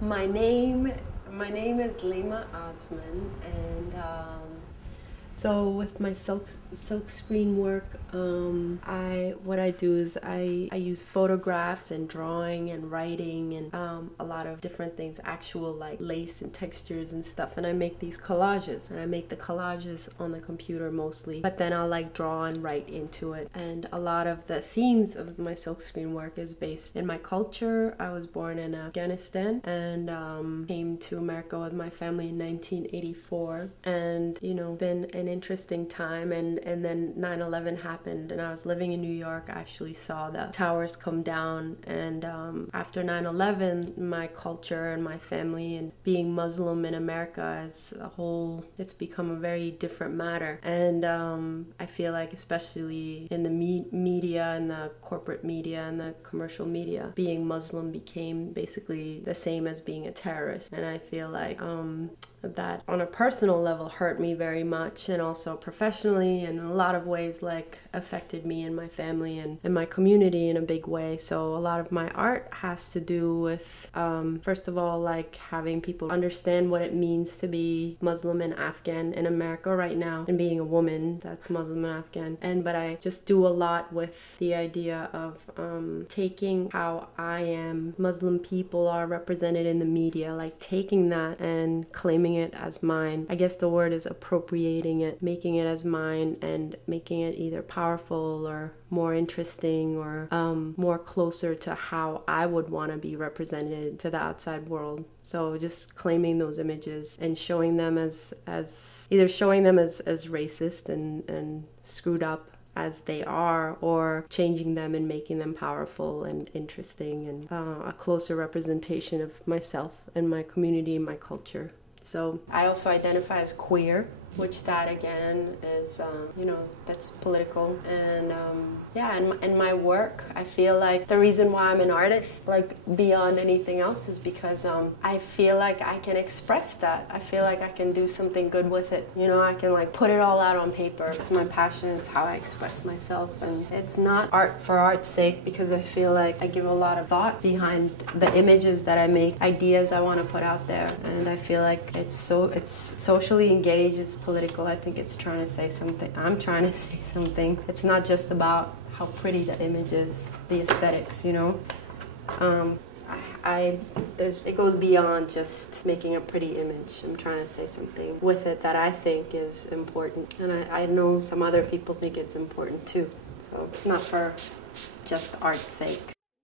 My name is Laimah Osman, and so with my silk screen work, what I do is I use photographs and drawing and writing and a lot of different things, actual like lace and textures and stuff, and I make these collages, and I make the collages on the computer mostly, but then I'll like draw and write into it. And a lot of the themes of my silk screen work is based in my culture. I was born in Afghanistan and came to America with my family in 1984, and you know, been an interesting time, and then 9/11 happened, and I was living in New York. I actually saw the towers come down, and after 9/11, my culture and my family and being Muslim in America as a whole, it's become a very different matter. And I feel like, especially in the media and the corporate media and the commercial media, being Muslim became basically the same as being a terrorist. And I feel like that on a personal level hurt me very much, and also professionally, and in a lot of ways like affected me and my family and my community in a big way. So a lot of my art has to do with first of all, like having people understand what it means to be Muslim and Afghan in America right now, and being a woman that's Muslim and Afghan. But I just do a lot with the idea of taking how I am, Muslim people are represented in the media, like taking that and claiming it as mine. I guess the word is appropriating it, making it as mine, and making it either powerful or more interesting or more closer to how I would want to be represented to the outside world. So just claiming those images and showing them as either showing them as racist and screwed up as they are, or changing them and making them powerful and interesting and a closer representation of myself and my community and my culture. So I also identify as queer, which that again is, you know, that's political. And yeah, in my work, I feel like the reason why I'm an artist, like beyond anything else, is because I feel like I can express that. I feel like I can do something good with it. You know, I can like put it all out on paper. It's my passion, it's how I express myself. And it's not art for art's sake, because I feel like I give a lot of thought behind the images that I make, ideas I want to put out there. And I feel like it's socially engaged, it's political. I think it's trying to say something. I'm trying to say something. It's not just about how pretty the image is, the aesthetics, you know. It goes beyond just making a pretty image. I'm trying to say something with it that I think is important, and I know some other people think it's important too. So it's not for just art's sake.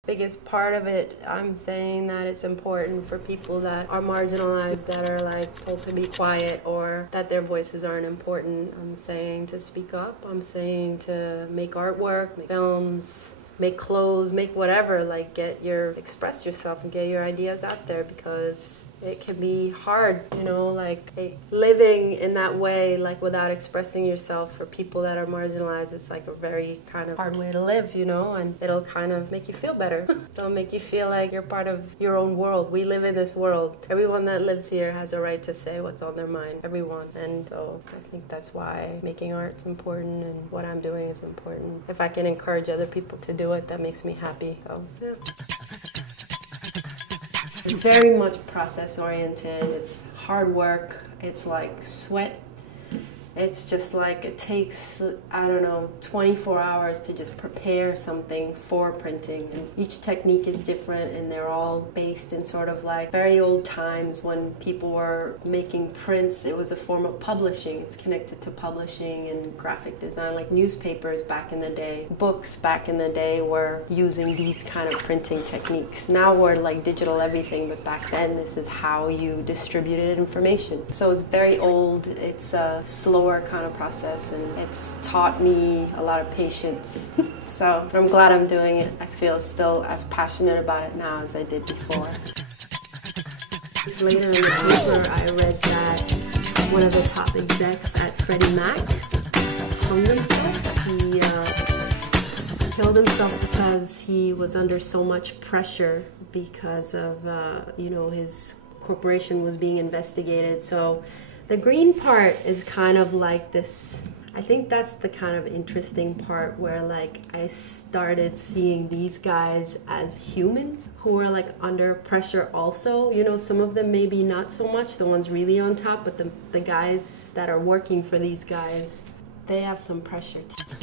Biggest part of it, I'm saying that it's important for people that are marginalized, that are like told to be quiet, or that their voices aren't important. I'm saying to speak up. I'm saying to make artwork, make films, make clothes, make whatever, like express yourself and get your ideas out there, because it can be hard, you know, like living in that way, like without expressing yourself. For people that are marginalized, it's like a very kind of hard way to live, you know, and it'll kind of make you feel better. It'll make you feel like you're part of your own world. We live in this world. Everyone that lives here has a right to say what's on their mind, everyone. And so I think that's why making art's important, and what I'm doing is important. If I can encourage other people to do it, that makes me happy. So yeah. It's very much process oriented. It's hard work. It's like sweat. It's just like it takes, I don't know, 24 hours to just prepare something for printing. And each technique is different, and they're all based in sort of like very old times when people were making prints. It was a form of publishing. It's connected to publishing and graphic design, like newspapers back in the day. Books back in the day were using these kind of printing techniques. Now we're like digital everything, but back then this is how you distributed information. So it's very old. It's a slower kind of process, and it's taught me a lot of patience. So I'm glad I'm doing it. I feel still as passionate about it now as I did before. Later in the paper, I read that one of the top execs at Freddie Mac hung himself. He killed himself because he was under so much pressure because of, you know, his corporation was being investigated. So the green part is kind of like this, I think that's the kind of interesting part where like I started seeing these guys as humans who are like under pressure also. You know, some of them maybe not so much, the ones really on top, but the guys that are working for these guys, they have some pressure too.